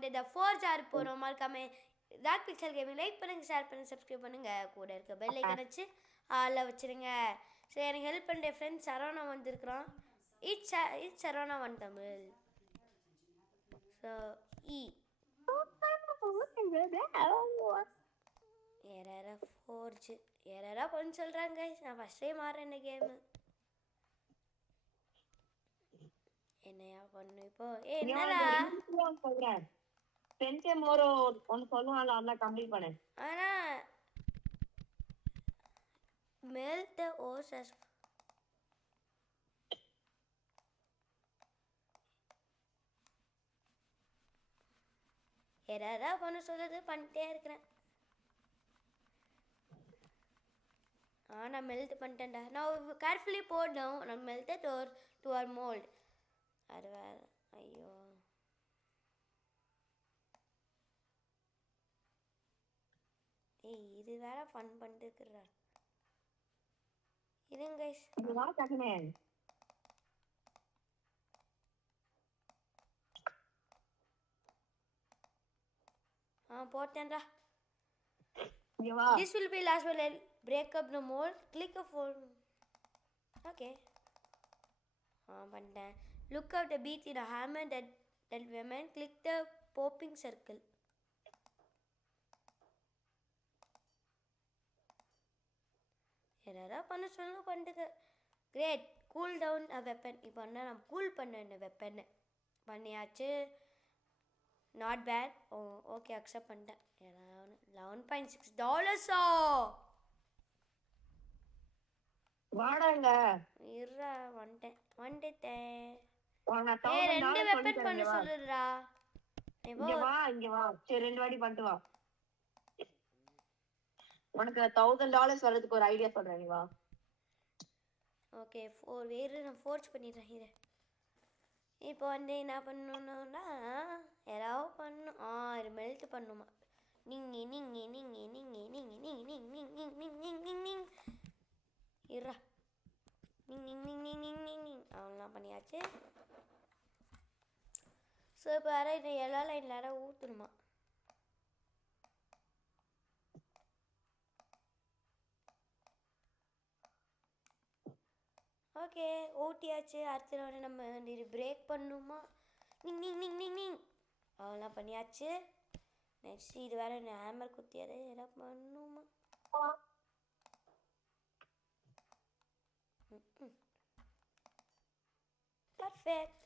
வந்து இந்த 4 ஜார் போகிறோம். மறக்காம டார்க் பிக்சல் கேமிங் லைக் பண்ணுங்கள், ஷேர் பண்ணுங்கள், சப்ஸ்கிரைப் பண்ணுங்கள். கூட இருக்க பெல் ஐக்கன் வச்சு ஆளில் வச்சுருங்க. சரி, எனக்கு ஹெல்ப் பண்ணுற ஃப்ரெண்ட்ஸ் சரவணா வந்துருக்குறான். It's Saravana one Tamil. So era forge era கொஞ்சம் சொல்கிறாங்க. நான் ஃபஸ்ட் டைம் ஆடுறேன் இந்த கேமு. என்னையா பண்ணு இப்போ? என்னடா சொல்றேன் பென்ஷன் ஒரு ஒன்னு சொல்லுவாங்க, அதெல்லாம் கம்ப்ளீட் பண்ணு. ஆனா மெல்ட் ஓசஸ் ஏரா பண்ண சொல்லுது, பண்ணிட்டே இருக்கிறேன். நான் மெல்ட் பண்ணிட்டேன்டா. நான் கேர்ஃபுல்லி போடணும். நான் மெல்ட் டு ஆர் மோல்ட். அது வேறு. ஐயோ, ஏய் இது வேற ஃபன் பண்ணிட்டு இருக்கிறா. இருங்க guys, போட்டேன்டா. This will be last one. I'll break up the mold. Click a phone. Okay. பண்ணிட்டேன். Look out the beat in a hammer that woman. Click the popping circle. ஏதாவது பண்ண சொல்லுங்க, பண்ணிட்டு. Great. Cool down a weapon. இப்போ என்ன நம்ம cool பண்ண இந்த வெப்பன் பண்ணியாச்சு. Not bad. ஓகே, அக்செப்ட் பண்ணிட்டேன். $11.6. வாடாங்க இருடா, வந்துட்டேன். ரெண்டு வெப்பன் பண்ண சொல்லுடா. இங்க வா சரி, 2 வாட்டி பண்ணிட்டு வா. உனக்கு $1000 வர்றதுக்கு ஒரு ஐடியா சொல்றேன், நீ வா. ஓகே, நான் ஃபோர்ஸ் பண்ணிடுறேன். இதை இப்போ வந்து என்ன பண்ணணும்னா ஏதாவது பண்ணணும். இது மெல்ட் பண்ணுமா? இருடா. அவங்களாம் பண்ணியாச்சு. ஸோ இப்போ வேற இந்த எல்லா லைனில் யாராவது ஊற்றணுமா? ஓகே, ஊட்டியாச்சு. அடுத்த உடனே நம்ம வந்து இது பிரேக் பண்ணணுமா? அவங்களாம் பண்ணியாச்சு. நெக்ஸ்ட் இது வேற ஹேமர் குத்தியாரு. என்ன பண்ணணுமா? பர்ஃபெக்ட்.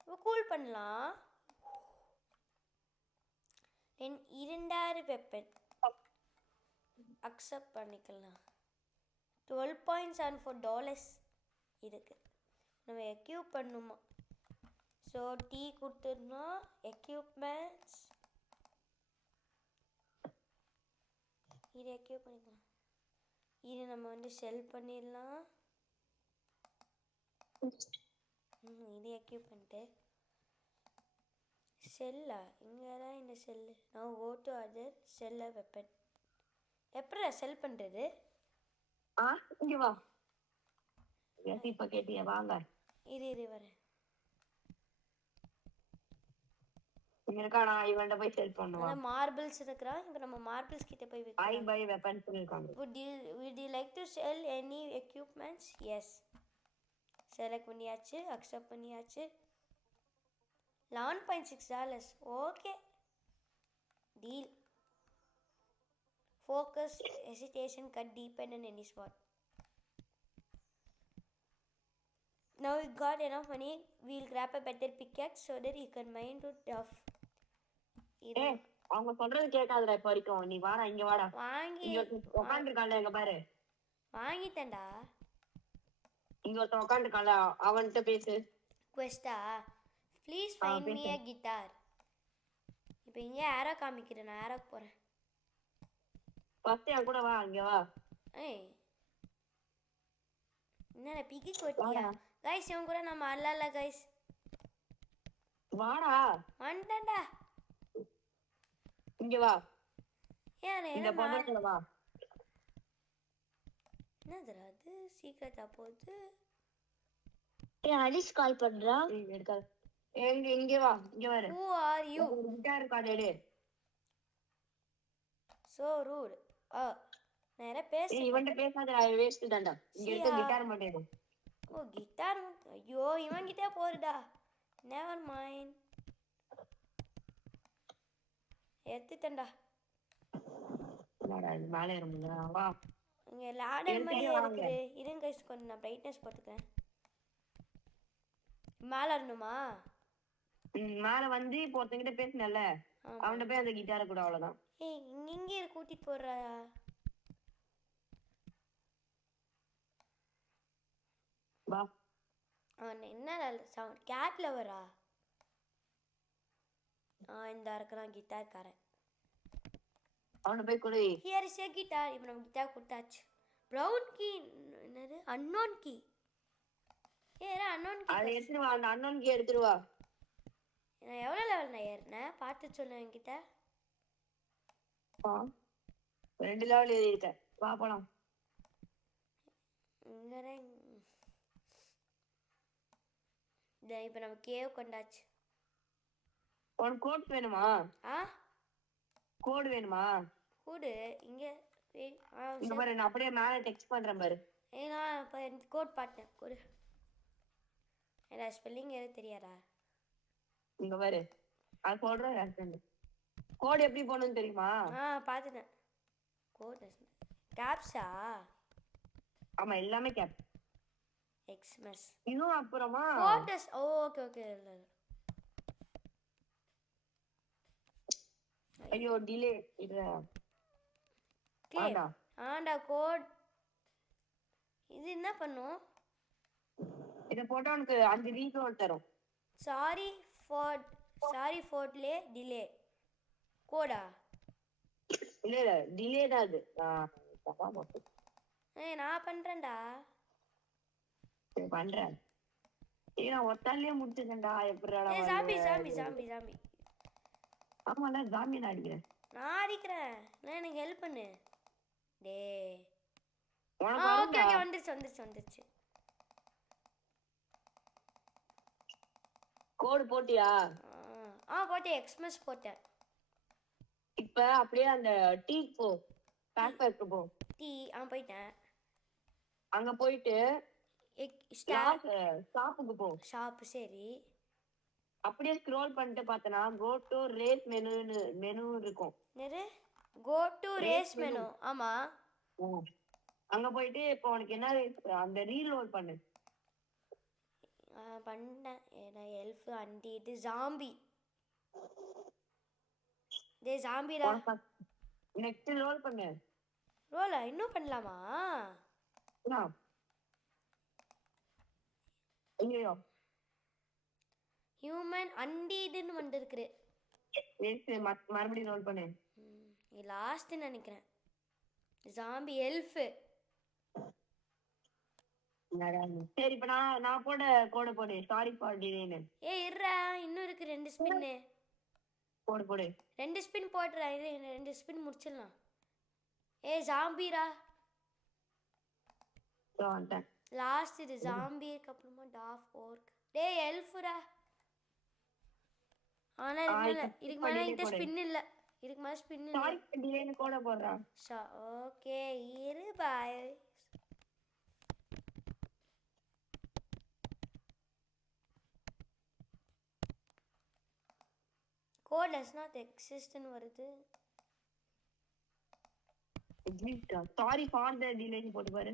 இப்போ கூல் பண்ணலாம். 2 வெப்பன் அக்செப்ட் பண்ணிக்கலாம். $12.74 இருக்கு. நம்ம எக்யூப் பண்ணுமா? ஸோ டீ கொடுத்துருந்தோம். எக்யூப்மெண்ட்ஸ் இது எக்யூப் பண்ணிக்கலாம். இது நம்ம வந்து செல் பண்ணிடலாம். இது எக்யூப் பண்ணிட்டு செல்லா இங்கே தான் இந்த செல்லு. நான் கோ டு அதர் செல்ல வெப்பன். எப்படி செல் பண்ணுறது? இங்க வா. இப்ப கேட்டியா? வாங்க. இது வரேன். இருக்கானா? இவன்ட்ட போய் செல் பண்ணுவா. மார்பிள்ஸ் இருக்கிறான். இப்போ நம்ம மார்பிள்ஸ் கிட்ட போய் ஐ பை வெப்பன்ஸ் இருக்காங்க. Would you like to sell any equipments? Yes. Select பண்ணியாச்சு. அக்செப்ட் பண்ணியாச்சு. $11.6. Okay, deal. Focus, hesitation, cut deepen in any spot. Now we got enough money. We'll grab a better pickaxe so that you can mine to tough. அவங்க சொல்றது கேட்காதடா இப்ப வரைக்கும். நீ வாடா, இங்க வாடா. வாங்கி உட்காந்துருக்கான்ல, இங்க பாரு. வாங்கிட்டேன்டா. இங்க ஒருத்தன் உட்காந்துருக்கான்ல, அவன்கிட்ட பேசு. குவெஸ்டா? Please find me a guitar. இப்போ இங்கே ஆரோ காமிக்கிறேன். நான் ஆரோக்கு போகிறேன். ஃபர்ஸ்ட் என் கூட வா. இங்க வா. என்னடா பிக்கி கோட்டியா? கைஸ் இவன் கூட நம்ம ஆடலாம்ல கைஸ். வாடா. வந்துட்டேன்டா. இங்க வா. இந்த பொண்ணு வா. என்னதுடா அது? சீக்கிரட்டா போகுது. அலிஸ் கால் பண்றா. எடுக்காத. இங்க வா, இங்க வரு. Who are you? ஒரு கிட்டார் கார்டு எடு. சோ ரூட். நேரா ஏய் பேச இவன்ட்ட பேசாத, வேஸ்ட் தான்டா. இங்க இருக்க சியா. கிட்டார் மட்டும் எடு. ஓ கிட்டார். ஐயோ இவன் கிட்டே போடுடா. Never mind. எடுத்துட்டேன்டா. என்னடா இது மேலே ஏறும்ல. வா. இங்கே லேடர் மாதிரி வாங்க. இருக்குது. இருங்க கைஸ் கொஞ்சம் நான் பிரைட்னஸ் போட்டுக்கிறேன். மேலே வரணுமா? மேல வந்து இப்போ ஒருத்தங்கிட்ட பேசினல, அவன்கிட்ட போய் அந்த கிட்டாரை கூட, அவ்வளவுதான். ஏய் இங்கே கூட்டிட்டு போடுறா. வா. அவன் என்ன சவுண்ட்? கேட் லவரா? இந்த இருக்கிறான் கிட்டார்காரன். அவன்கிட்ட போய் கொடு. Here is a guitar. இப்போ நம்ம கிட்டார் கொடுத்தாச்சு. Brown key. என்னது அன்னோன் கீ? Unknown key. அதை எடுத்துட்டு வா, அந்த அன்னோன் கீ எடுத்துட்டு வா. நான் எவ்வளோ லெவல் நான் ஏறினேன் பார்த்து சொல்லு என்கிட்ட. 2 லெவல் ஏறி இருக்க. வா போலாம். இப்போ நம்ம கேவ் கொண்டாச்சு. உனக்கு கோட் வேணுமா? கோடு வேணுமா? கூடு இங்கே. இங்க பாரு, நான் அப்படியே மேலே டெக்ஸ்ட் பண்றேன் பாரு. நான் இப்போ கோட் பார்த்தேன். கூடு ஏடா ஸ்பெல்லிங் எதுவும் தெரியாதா? இங்க பாரு, அது சொல்றேன். கோட் எப்படி போடணும்னு தெரியுமா? பார்த்துட்டேன். கோட் கேப்ஸா? ஆமா, எல்லாமே கேப். எக்ஸ்எம்எஸ் இன்னும் அப்புறமா கோட்ஸ். Okay okay. இல்ல ஐயோ டிலே இது. ஆண்டா கோட் இது என்ன பண்ணும்? இத போட்டா உனக்கு 5 ரீலோட் தரும். சாரி ஃபார் டிலே கோடா? இல்ல டிலே தான் அது. தப்பா போட்டு. நான் பண்றேன்டா. பண்றேன். நான் ஒத்தாலே முடிச்சிட்டேன்டா. எப்படிடா? ஜாம்பி. ஆமால, ஜாம்பி நான் அடிக்கிறேன். நான் அடிக்கிறேன். எனக்கு ஹெல்ப் பண்ணு. டேய் ஓகே வந்துருச்சு. கோட் போட்டியா? போட்டேன். எக்ஸ்எம்எஸ் போட்டேன். இப்ப அப்படியே அந்த டீ போ, பேக் போ. டீ போயிட்டேன். அங்க போயிட்டு ஷாப்புக்கு போ. ஷாப் சரி. அப்படியே ஸ்க்ரோல் பண்ணிட்டு பார்த்தனா கோ டு ரேஸ் மெனு இருக்கும். என்னது கோ டு ரேஸ் மெனு? ஆமா. அங்க போயிட்டு இப்போ உனக்கு என்ன அந்த ரீலோட் பண்ணு. பண்ணேன். ஏன்னா எல்ஃப் அண்டி இது ஜாம்பி. டேய் ஜாம்பிடா. நெக்ஸ்ட் ரோல் பண்ணு. ரோலா இன்னும் பண்ணலாமா? ஐயோ ஹியூமன் அண்டீடுன்னு வந்திருக்கு. மறுபடியும் ரோல் பண்ணு. லாஸ்ட் நினைக்கிறேன். ஜாம்பி எல்ஃப். சரி இப்ப நான் போட போடு. Sorry for delay. இருடா, இன்னும் இருக்கு 2 ஸ்பின். போடு 2 ஸ்பின் போடுறா. 2 ஸ்பின் முடிச்சிடலாம். ஜாம்பிரா. லாஸ்ட் இது ஜாம்பிக்கு அப்புறமா டாஃப் ஓர்க். டேய் எல்ஃப்ரா. ஆனா இதுக்கு மேல இந்த ஸ்பின் இல்ல. இதுக்கு மேல ஸ்பின் இல்ல. சாரி டிலேன்னு கோட போடுறா. ஓகே இரு பாய். கோட் does not exist ன்னு வருது. சாரி ஃபார் தி டிலேன்னு போட்டு பாரு.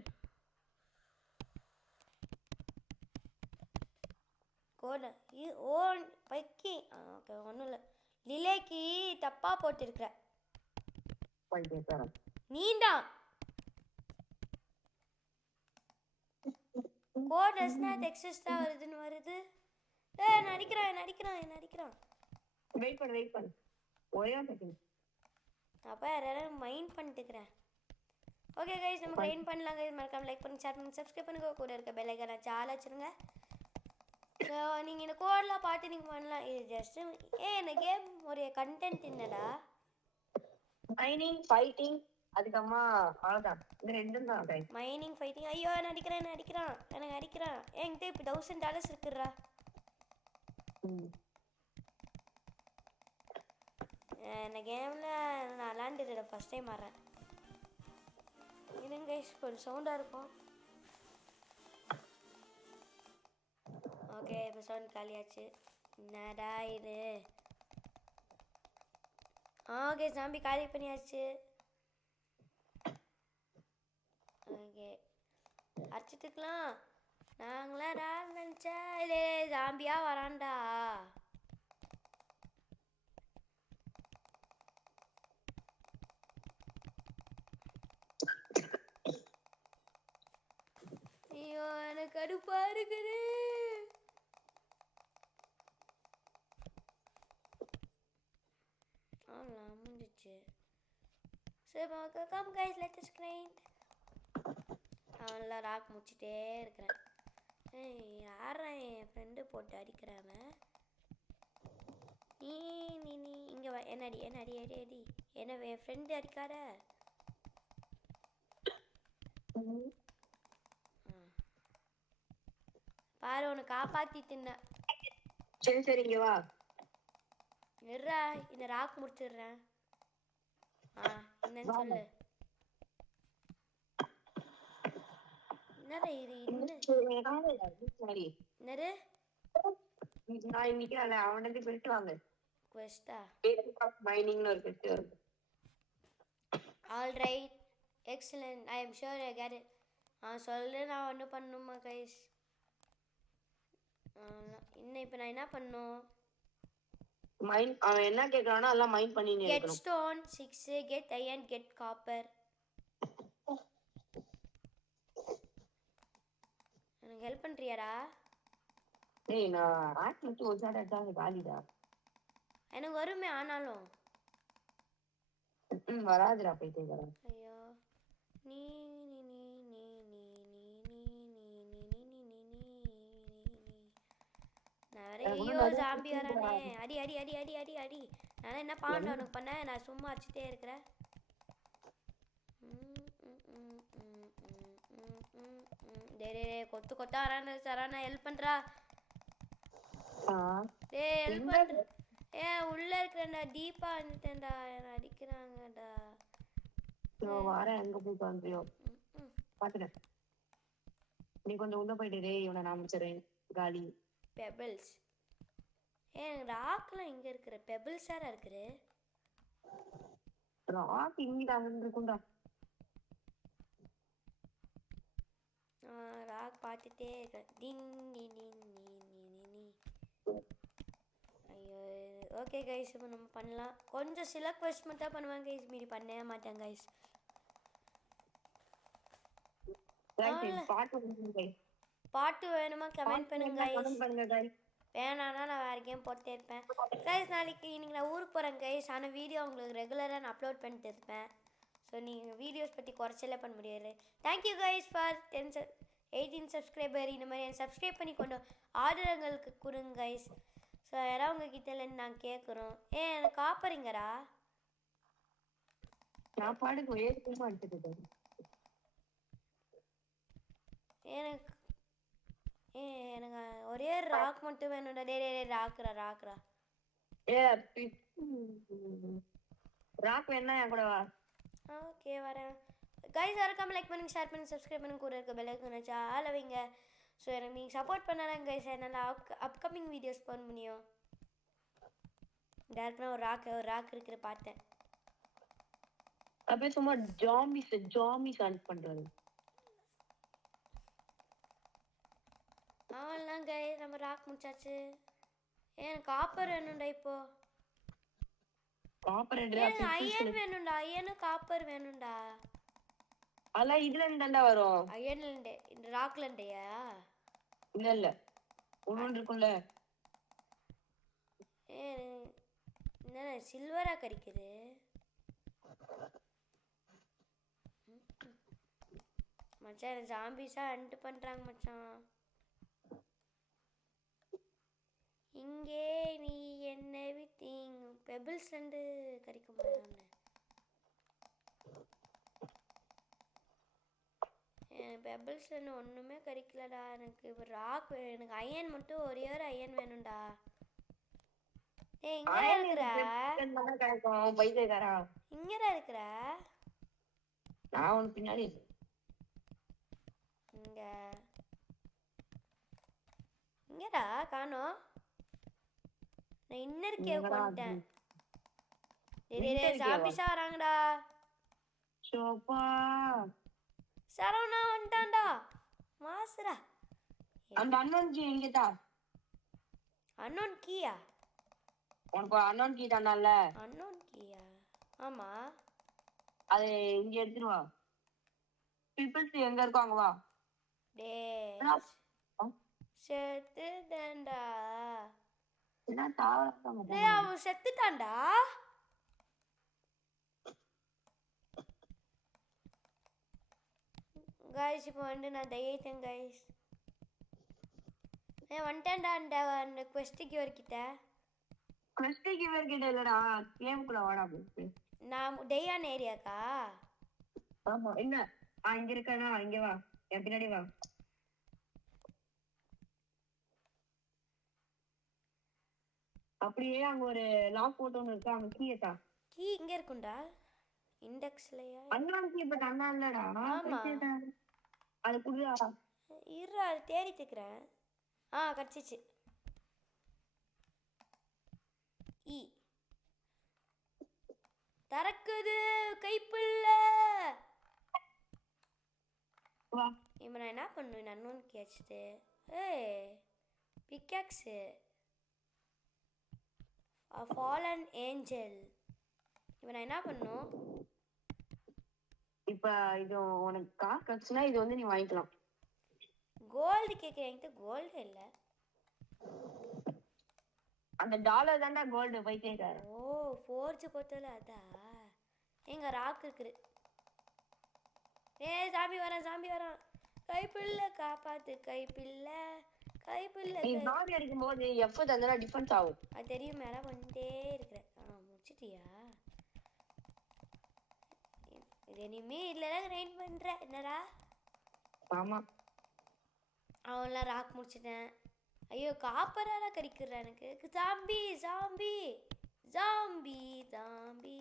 கோட் பைக்கி. ஓகே ஒண்ணும் இல்ல. டிலேக்கு தப்பா போட்டுருக்க. நீண்டா கோட் does not exist வருதுன்னு வருது. நடிக்கிறான். வெயிட் பண்ணு. ஒரே ஒரு செகண்ட். அப்ப யாராவது மைண்ட் பண்ணிட்டுக்கிறேன். ஓகே கைஸ், நம்ம மைண்ட் பண்ணலாம் கைஸ். மறக்காம லைக் பண்ணுங்க, ஷேர் பண்ணுங்க, சப்ஸ்கிரைப் பண்ணுங்க. கூட இருக்க பெல் ஐகானை சால வச்சிருங்க. ஸோ நீங்கள் இந்த கோடெலாம் பார்த்து நீங்கள் பண்ணலாம். இது ஜஸ்ட்டு இந்த கேம் ஒரு கண்டென்ட் என்னடா? மைனிங், ஃபைட்டிங், அதுக்கப்புறமா அவ்வளோதான். இந்த ரெண்டும் தான் கைஸ். Mining, fighting. ஐயோ எனக்கு அடிக்கிறான். எனக்கு அடிக்கிறான். என்கிட்ட இப்போ $1000 இருக்குறா. ம். இந்த கேமில் நான் விளாண்டுட்டு ஃபஸ்ட் டைம் வரேன். இதுங்க கொஞ்சம் சவுண்டாக இருக்கும். ஓகே இப்போ சவுண்ட் காலியாச்சு. என்னடா இது? ஓகே ஜாம்பி காலி பண்ணியாச்சு. ஓகே அடிச்சிட்டுக்கலாம். நாங்களா நினச்சா இல்லை ஜாம்பியா வரான்டா. ஐயோ எனக்கு கடுப்பா இருக்குது. ஆமாம் முடிஞ்சிச்சு. சரி okay come guys let us grind. அவன்லாம் ராக் முடிச்சிட்டே இருக்கிறேன். யாரா என் ஃப்ரெண்டு போட்டு அடிக்கிறாம. நீ நீ நீ இங்கே வா. என்ன அடி என்ன அடி அடி அடி. என்ன என் ஃப்ரெண்டு அடிக்காத. பாரு உன்னை காப்பாற்றிட்டுன. சரி சரி இங்க வா. நிறா இந்த ராக் முடிச்சிடுறேன். என்னன்னு சொல்லு. என்னடா இது இன்னும் சரி என்னது நான் இன்னைக்கு அவனுக்கு பெல்ட் வாங்க. குவெஸ்டா? மைனிங்னு ஒரு பெல்ட் வரும். All right excellent. I am sure I get it. சொல்லு நான் ஒன்றும் பண்ணணுமா கைஸ்? இன்னும் இப்போ நான் என்ன பண்ணணும்? மைன் அவன் என்ன கேக்குறானோ எல்லாம் மைன் பண்ணி நீ கெட் எடுக்கணும். Stone 6, get iron, get copper. எனக்கு ஹெல்ப் பண்றியாடா? டேய் நான் ராக் மட்டும் ஒரு சாட் அடிச்சா காலிடா. எனக்கு வருமே ஆனாலும். வராதுடா போயிட்டே வரேன். ஐயோ நீ நீ நீ நீ நீ நீ நீ நீ நீ நிறைய ஐயோ ஜாம்பி வரானே. அடி அடி அடி அடி அடி அடி. நான் என்ன பாவண்டா உனக்கு பண்ணேன்? நான் சும்மா அடிச்சுட்டே இருக்கிறேன். டே கொத்து கொத்தா வரானு சரானா ஹெல்ப் பண்றா. டேய் ஹெல்ப் பண்ற. உள்ள இருக்கிறேன்டா. டீப்பா வந்துட்டேன்டா. என்ன அடிக்கிறாங்கடா. வாரேன் எங்க போய் பண்றியோ பாத்துட்டேன். நீ கொஞ்சம் உள்ள போயிட்டு இவனை நான் முடிச்சிடறேன். காலி பெபிள்ஸ். ராக்லாம் இங்க இருக்கிற பெபிள்ஸ் யாரா இருக்குது? ராக் இங்கடா இருக்கும்டா. ராக் பார்த்துட்டே இருக்கேன். டின் டி டின் நீ நீ நீ. ஐயோ ஓகே கைஸ் இப்போ நம்ம பண்ணலாம். கொஞ்சம் சில குவெஸ்ட் மட்டும் பண்ணுவாங்க கைஸ். மீறி பண்ணவே மாட்டேன் கைஸ். பாட்டு வேணுமா கமெண்ட் பண்ணுங்க கைஸ். வேணான்னா நான் வேறு கேம் போட்டே இருப்பேன் கைஸ். நாளைக்கு இன்னைக்கு நான் ஊருக்கு போகிறேன் கைஸ். ஆனால் வீடியோ உங்களுக்கு ரெகுலராக நான் அப்லோட் பண்ணிட்டு இருப்பேன். ஸோ நீங்கள் வீடியோஸ் பற்றி குறைச்சலே பண்ண முடியாது. Thank you guys for 18 subscriber. இந்த மாதிரி எனக்கு சப்ஸ்கிரைப் பண்ணி கொண்டு ஆர்டருங்களுக்கு கொடுங்க கைஸ். ஸோ யாராவது உங்ககிட்ட இல்லைன்னு நான் கேட்குறோம். எனக்கு காப்பறிங்கடா. நான் பாடுக்கு வேகமா எடுத்துக்கிட்டேன். எனக்கு எனக்கு ஒரே ராக் மட்டும் வேணும்டா. டே ராக்குறா ராக்குறா. ராக் வேணா என் கூட வா. ஓகே வரேன் கைஸ். மறக்காம லைக் பண்ணுங்க, ஷேர் பண்ணுங்க, சப்ஸ்கிரைப் பண்ணுங்க, கூட இருக்க பெல் ஐகானை வச்சா ஆள வைங்க. ஸோ எனக்கு நீங்கள் சப்போர்ட் பண்ணலாம் கைஸ். என்னால் அப்கமிங் வீடியோஸ் பண்ண முடியும். டேரக்டாக ஒரு ராக் இருக்கிற பார்த்தேன். அப்படியே சும்மா ஜாம்பிஸ் ஹண்ட் பண்றது. ஆமாம் கைஸ் நம்ம ராக் முடிச்சாச்சு. எனக்கு காப்பர் வேணும்டா. இப்போ காப்பர் அயன் வேணும்டா. அயனு காப்பர் வேணும்டா. அல்ல இதுல இருந்தா வரும். அயன்லண்டே இந்த ராக்லண்டையா? இல்ல ஒண்ணு இருக்கும்ல. என்ன சில்வரா கிடைக்குது? மச்சான் ஜாம்பிஸா ஹண்ட் பண்றாங்க மச்சான். இங்கே நீ என்ன விட்டீங்க? பெபிள்ஸ் ரெண்டு கிடைக்கும் போது பெபிள்ஸ் ரெண்டு ஒன்றுமே கிடைக்கலடா. எனக்கு இப்போ ராக் எனக்கு அயன் மட்டும் ஒரே ஒரு அயன் வேணும்டா. ஏய் இங்கடா இருக்கிற? கிடைக்கும் பைத்தியக்காரா. இங்கடா இருக்கிற? நான் உனக்கு பின்னாடி இருக்கேன். இங்க இங்கடா காணோம். நான் இன்னர் கேவ் எங்கடா வந்துட்டேன். Inner டேய் cave-ஆ? சாம்பிஸா வராங்கடா. சோப்பா. சரவணா வந்துட்டான்டா. மாசுடா. அந்த அண்ணன் கீ எங்கடா? அன்னோன் கீயா? உனக்கு ஒரு அண்ணன் கீ தானல்ல, அன்னோன் கீயா? ஆமா. அது இங்க எடுத்துட்டு வா. பீப்பிள்ஸ் எங்க இருக்காங்க வா. டேய் செத்துட்டேன்டா. என்ன தாவரம் டேய் அவன் செத்துட்டான்டா. கைஸ் இப்போ வந்து நான் தையத்தேன் கைஸ். வந்துட்டேன்டா அந்த குவெஸ்ட்டுக்கு வரைக்கிட்ட. கிறிஸ்டிக்கு வேற கிட்ட இல்லடா, கேமுக்குள்ள வாடா போய். நான் டெய்யான் ஏரியாக்கா? ஆமா என்ன இங்க இருக்கானா, இங்க வா, என் பின்னாடி வா. அப்படியே அங்க ஒரு லாக் போட்டோன்னு இருக்கு, அங்க கீயட்டா. கீ இங்க இருக்கும்டா இண்டெக்ஸ்லயா? அண்ணன் கீ பட் அண்ணா இல்லடா. ஆமா. அது குடுடா. இரு அது தேடிட்டு இருக்கிறேன். கிடச்சிச்சு. இ திறக்குது கைப்புள்ள. வா. இப்போ நான் என்ன பண்ணுவேன்? அன்னோன் கேச்சுட்டு ஏய் பிக்காக்ஸு ஃபாலன் ஏஞ்சல். இப்போ நான் என்ன பண்ணும்? இப்ப இது உனக்கு காசு கிடைச்சுன்னா இது வந்து நீ வாங்கிக்கலாம். கோல்டு கேட்குறேன். என்கிட்ட கோல்டு இல்லை. அந்த டாலர் தான்டா கோல்டு பைத்தியக்கார. ஓ ஃபோர்ஜ் பொறுத்தல அதான். எங்க ராக் இருக்குது. சாமி வரான். கைப்பிள்ளை காப்பாத்து, கைப்பிள்ளை நீ சாமி அடிக்கும் போது எஃப் தந்தா டிஃபரன்ஸ் ஆகும். அது தெரியும். மேல வந்துட்டே இருக்கிறேன். முடிச்சிட்டியா? இது இனிமே இல்லைனா ரைட் பண்ற என்னடா? ஆமா அவன்லாம் ராக் முடிச்சிட்டேன். ஐயோ காப்பரால கடிக்கிறான் எனக்கு. Zombie zombie zombie zombie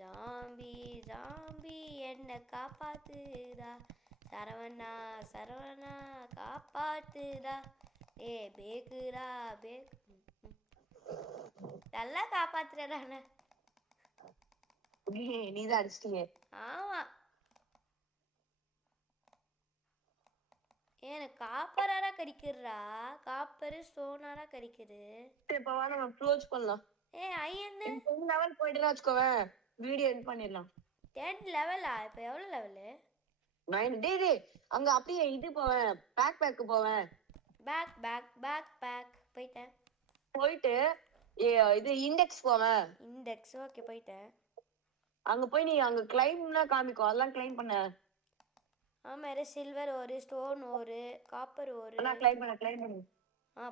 zombie zombie என்ன காப்பாத்துடா. சரவணா சரவணா காப்பாத்துடா. பேக்குடா பேக். நல்லா காப்பாத்துறடா. நீதான் அடிச்சிட்டீங்க. ஆமா எனக்கு காப்பராரா கடிக்கிறா. காப்பரு ஸ்டோனாரா கடிக்குது. இப்ப வா நம்ம க்ளோஸ் பண்ணலாம். ஐயன் 10 லெவல் போயிட்டுனா வச்சுக்கோவேன், வீடியோ எண்ட் பண்ணிடலாம். 10 லெவலா? இப்போ எவ்வளவு லெவலு? 9. டேய் அங்க அப்படியே இது போவேன், பேக் போவேன். பேக் போயிட்டேன். போயிட்டு இது இண்டெக்ஸ் போவேன். இண்டெக்ஸ் ஓகே போயிட்டேன். அங்க போய் நீ அங்க கிளைம்னா காமிக்கும், அதெல்லாம் கிளைம் பண்ண. ஆமா சில்வர் ஒரு, ஸ்டோன் ஒரு, காப்பர் ஒரு. நான் கிளைம் பண்ணு.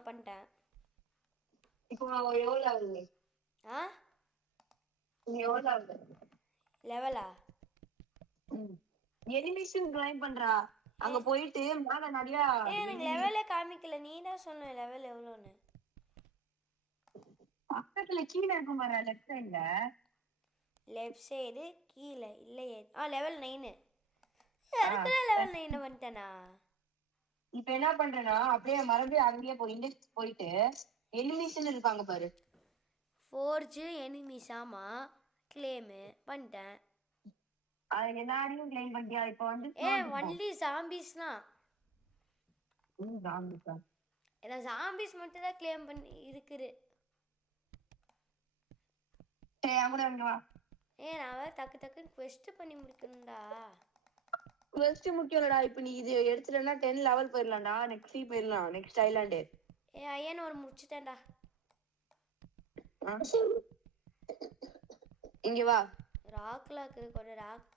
பண்ணிட்டேன். இப்போ எவ்வளவு ஆகுது? நீ எவ்வளவு ஆகுது லெவலா? எனிமேஷன் கிளைம் பண்றா. அங்க போயிட்டு மேல நிறைய எனக்கு லெவலே காமிக்கல. நீ தான் சொன்ன லெவல் எவ்வளோன்னு. பக்கத்துல கீழே இருக்கும் பாரு, லெஃப்ட் சைடுல. லெஃப்ட் சைடு கீழே இல்லையே. லெவல் 9. அதுக்குள்ள லெவல் 9 வந்துட்டேனா? இப்ப என்ன பண்றேன்னா அப்படியே மறுபடியும் அங்கேயே போய் இண்டெக்ஸ் போயிட்டு எனிமேஷன் இருப்பாங்க பாரு. Forge enemies. ஆமா கிளைம் பண்ணிட்டேன். அது எல்லாரையும் கிளைம் பண்ணிட்டியா? இப்போ வந்து ஒன்லி ஜாம்பிஸ்லாம். ஜாம்பிஸா? ஏன்னா ஜாம்பிஸ் மட்டும் தான் கிளைம் பண்ணி இருக்குது. சரி அங்க வந்து வா. நான் டக்குன்னு குவெஸ்ட் பண்ணி முடிக்கணும்டா. குவெஸ்ட் முக்கியம்லடா. இப்போ நீ இது எடுத்துட்டேன்னா 10 லெவல் போயிடலாம்டா. நெக்ஸ்ட் போயிடலாம், நெக்ஸ்ட் ஐலாண்டு. ஐயன் ஒரு முடிச்சிட்டேன்டா. இங்க வா. ராக்ல இருக்குது கொஞ்ச ராக்.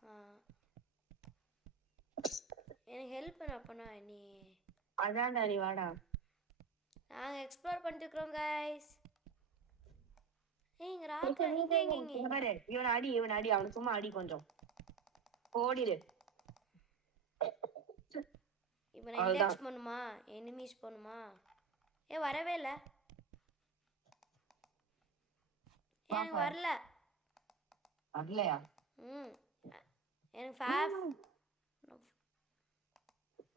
எனக்கு ஹெல்ப் பண்ண அப்பனா நீ. அதான்டா நீ வாடா. நாங்க எக்ஸ்ப்ளோர் பண்ணிட்டு இருக்கோம் गाइस. இங்க ராக்ல இங்க பாரு. இவன் அடி அவன் சும்மா அடி கொஞ்சம். ஓடிடு. இப்போ நான் இண்டெக்ஸ் பண்ணுமா? எனிமீஸ் பண்ணுமா? வரவே இல்ல. எனக்கு வரல. வரலையா? ம் எனக்கு ஃபேப்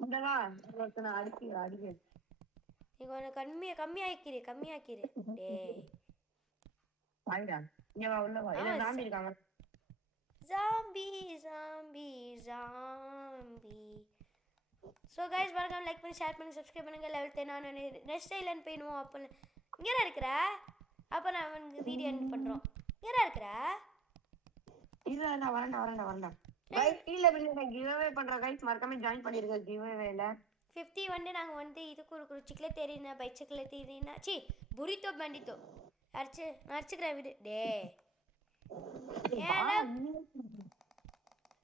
இங்கதான் ஒருத்தனை அடிக்க நீ கொஞ்சம் கம்மியாக்கிரு டேய். வாங்கிடா. இங்க வா, உள்ள வா. இல்ல சாமி இருக்காங்க. ஜாம்பி. ஸோ கைஸ் மறக்காம லைக் பண்ணி ஷேர் பண்ணி சப்ஸ்கிரைப் பண்ணுங்க. லெவல் 10 நான் நெக்ஸ்ட் ஐலண்ட் போயிடுவோம். அப்போ இங்கே இருக்கிற அப்போ நான் அவனுக்கு வீடியோ எண்ட் பண்ணுறோம். இங்கே இருக்கிற இல்ல நான் வரேன்டா. கைஸ் கீழே விழுந்து கிவ்அவே பண்றோம். கைஸ் மறக்காம ஜாயின் பண்ணிருங்க கிவ்அவேல. 50 வந்து நாங்கள் வந்து இதுக்கு ஒரு சிக்கலே தெரியுனா பைச்சிக்கல தெரியுனா சி புரித்தோ பண்டித்தோ நடிச்சுக்கிறேன் விடு டே. ஏன்னா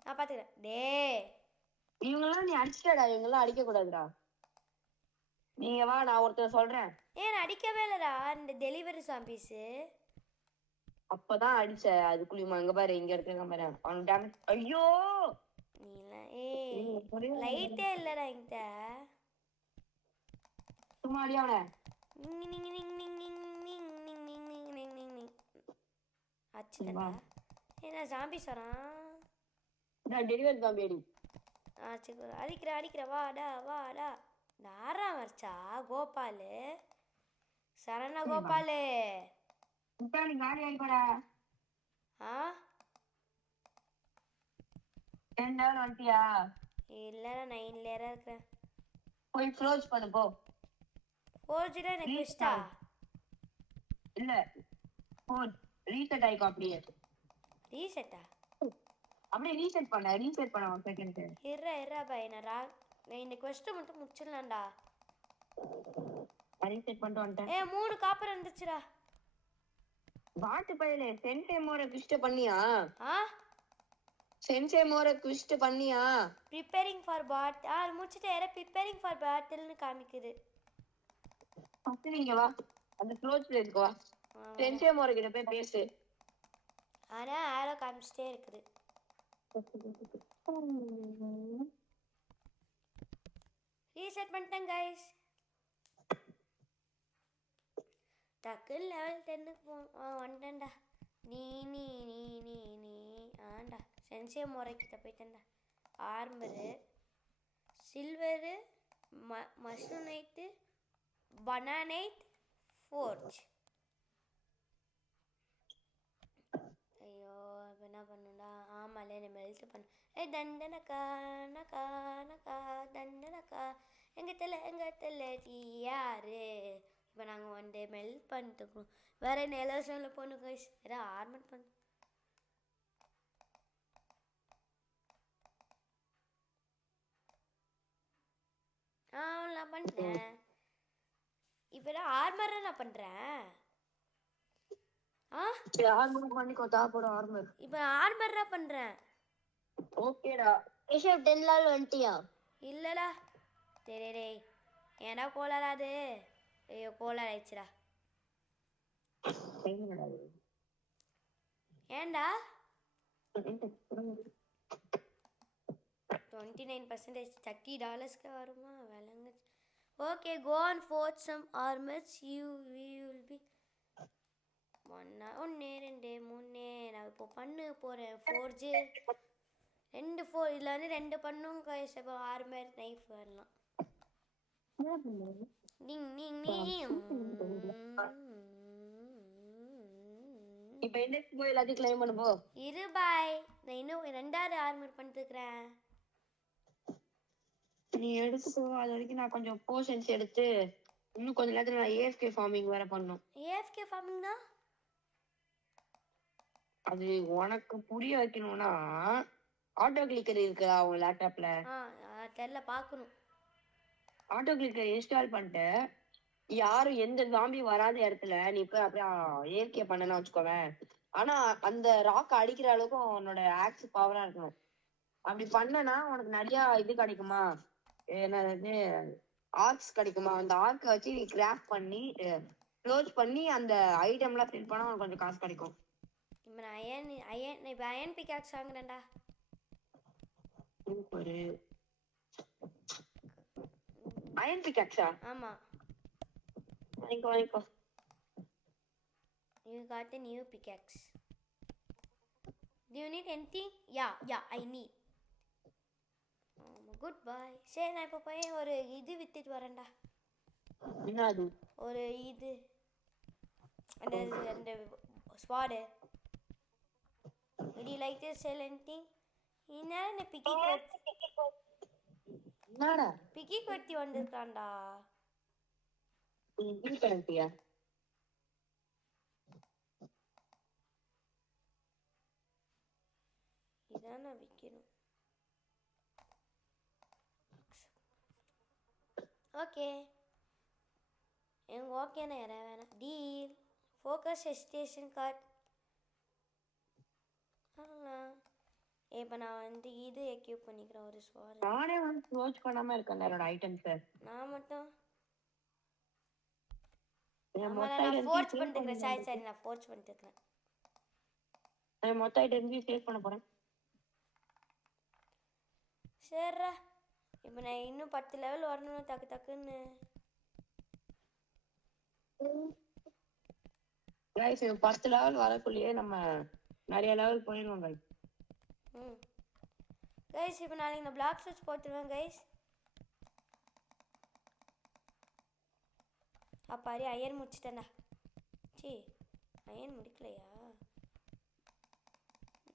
நான் பார்த்துக்கிறேன் டே. இவங்கெல்லாம் நீ அடிச்சிட்டடா. இவங்கெல்லாம் அடிக்க கூடாதுடா. நீங்க வா, நான் ஒருத்தர் சொல்றேன். ஏன் அடிக்கவே இல்லடா இந்த டெலிவரி சாம்பிஸு. அப்பதான் அடிச்ச. அதுக்குள்ளயுமா அங்க பாரு, இங்க இருக்க பாரு. அவன் டேமேஜ். ஐயோ லைட்டே இல்லடா என்கிட்ட. சும்மா அடி அவனை. அச்சுடா என்ன ஜாம்பிஸ் வரான். டெலிவரி ஜாம்பி அடி. அடிக்கிற வாடா யாரா வரைச்சா? கோபாலு சரணா கோபாலு. நீ காலி ஆயிப்படா. ஆ 10 லெவல் வந்துட்டியா? இல்லடா 9 லேயரா இருக்கிறேன். போய் க்ளோஸ் பண்ணு போ. 4G எனக்கு இஷ்டா இல்ல. போன் ரீசெட் ஆயிக்கோ. அப்படியே ரீசெட்டா? அப்படியே ரீசெட் பண்ண 1 செகண்ட். இருடா பாய் நான் இந்த quest மட்டும் முடிச்சிடலாம்டா. ரீசெட் பண்ணிட்டு வந்துட்டேன். 3 காப்பர் வந்துச்சுடா. பாட்டு பையலே சென்சே மோர ட்விஸ்ட் பண்ணியா? ஆ சென்சே மோர ட்விஸ்ட் பண்ணியா? ப்ரிப்பேரிங் ஃபார் பாட் முடிச்சிட்டே. ப்ரிப்பேரிங் ஃபார் பேட்டில்னு காமிக்குது. ஃபர்ஸ்ட் நீங்க வா, அந்த க்ளோஸ் பிளேஸ்க்கு வா. சென்சே மோர கிட்ட போய் பேசு. ஆனா ஆரோ காமிச்சிட்டே இருக்குது. ரீசெட் பண்ணிட்டேன் கைஸ். டக்கு லெவல் 10க்கு வந்துட்டேன்டா. நீ ஆண்டா சென்சே முறைக்கிட்ட போயிட்டேன்டா. ஆர்மரு சில்வரு மஷ்ரூனைட்டு பனானைட் ஃபோர்ஜ். ஐயோ இப்போ என்ன பண்ணுடா? ஆமாம்ல என்ன மெல்ட் பண்ண. தண்டனக்கா நக்கா தண்டனக்கா எங்கள் தெல்ல டீ யாரு? இப்போ நாங்கள் வந்து மெல்ட் பண்ணிட்டுருக்கோம். வேறு என்ன எலோஷனில் போகணும் கைஸ். ஏதாவது ஆர்மெண்ட் பண்ண நான் பண்ணிட்டேன். இப்போ நான் ஆர்மரை நான் பண்ணுறேன். ஆர்மர் பண்ணிக்கோ. தாப்போட ஆர்மர். இப்போ ஆர்மரா பண்ணுறேன். ஓகேடா. கேஷவ் 10 லெவல் வந்துட்டியா? இல்லடா. டேய் ஏன்டா கோளாறாது? ஐயோ கோளாறு ஆயிடுச்சுடா. ஏன்டா 29% $30 வருமா? விளங்கு. Okay go and fort some armours you will be 1 2 3. நான் இப்போ பண்ணு போகிறேன். 4G 2 4 இதில் வந்து 2 பண்ணும் கைஸ். இப்போ ஆர்மர் நைஃப் வரலாம். இப்போ இண்டெக்ஸ் போய் எல்லாத்தையும் க்ளைம் பண்ணு போ. இரு பாய், நான் இன்னும் 2வது ஆர்மர் பண்ணிட்டுருக்கிறேன். நீ எடுத்துக்கோ. அது வரைக்கும் நான் கொஞ்சம் போர்ஷன்ஸ் எடுத்து இன்னும் கொஞ்ச நேரத்துல நான் ஏஎஃப்கே ஃபார்மிங் வேற பண்ணணும். ஏஎஃப்கே ஃபார்மிங்னா அது உனக்கு புரிய வைக்கணும்னா ஆட்டோ கிளிக்கர் இருக்குடா உங்க லேப்டாப்ல. தெரியல பார்க்கணும். ஆட்டோ கிளிக்கர் இன்ஸ்டால் பண்ணிட்டு யாரும் எந்த ஜாம்பி வராத இடத்துல நீ போய் அப்படியே ஏஎஃப்கே பண்ணனா வச்சுக்கோவேன். ஆனா அந்த ராக் அடிக்கிற அளவுக்கு உன்னோட ஆக்ஸ் பவரா இருக்கணும். அப்படி பண்ணனா உனக்கு நிறைய இது கிடைக்குமா? என்னது ஆர்க்ஸ் கிடைக்குமா? அந்த ஆர்க்கை வச்சு நீ கிராஃப்ட் பண்ணி க்ளோஸ் பண்ணி அந்த ஐட்டம்லாம் ஃபில் பண்ணா உனக்கு கொஞ்சம் காசு கிடைக்கும். இப்போ நான் இப்போ அயன் பிக்காக்ஸ் வாங்குறேன்டா. ஒரு அயன் பிக்காக்ஸா? ஆமா வாங்கிக்கோ. You got a new pickaxe. Do you need anything? Yeah, I need. Goodbye. சரி நான் இப்போ போய் ஒரு இது வித்துட்டு வரேன்டா. என்ன அது? ஒரு இது அந்த sword. Would you like to sell anything? என்ன பிக்கி என்னடா பிக்கி கொத்தி வந்திருக்கான்டா. இது பண்ணிட்டியா? இதான் நான் விற்கணும். ஓகே எனக்கு ஓகேண்ணா யாரா வேணாம். Deal focus station card. இப்போ நான் வந்து இது எக்யூப் பண்ணிக்கிறேன் ஒரு ஸ்வார். நானே வந்து சர்ச் பண்ணாம இருக்கேன் என்னோட ஐட்டம்ஸ். நான் மட்டும் மொத்த நான் ஐட்டம்ஸ் ஃபோர்ஸ் பண்ணிட்டுக்கிறேன். சரி நான் ஃபோர்ஸ் பண்ணிட்டுக்கிறேன். நான் மொத்த ஐட்டம்ஸ் சேவ் பண்ண போறேன். சரிடா இப்போ நான் இன்னும் 10 லெவல் வரணும் டக்குன்னு. கைஸ் 10 லெவல் வரக்குள்ளேயே நம்ம நிறைய லெவல் போயிடுவோம் கைஸ். கைஸ் இப்போ நாளைக்கு நான் பிளாக் ஸ்விட்ச் போட்டுருவேன் கைஸ். அப்பாரி அயன் முடிச்சிட்டேன்டா. அயன் முடிக்கலையா?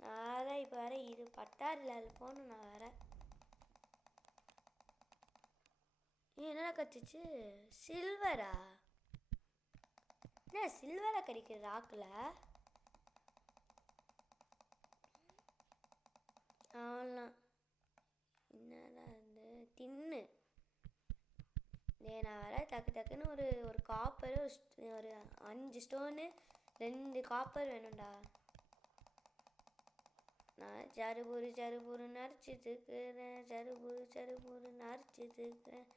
நான் தான் இப்போ வேற இது 10 லெவல் போகணும். நான் வேற என்னடா கத்துச்சு? சில்வரா? என்ன சில்வரா கிடைக்குது ராக்கில்? ஆகலாம். என்னடா இது தின்னு. நான் வர டக்குன்னு ஒரு காப்பரு ஒரு 5 ஸ்டோனு 2 காப்பர் வேணும்டா. நான் ஜருபுரு நரைச்சிட்டுக்கிறேன். ஜருபுரு நரைச்சிட்டுக்கிறேன்.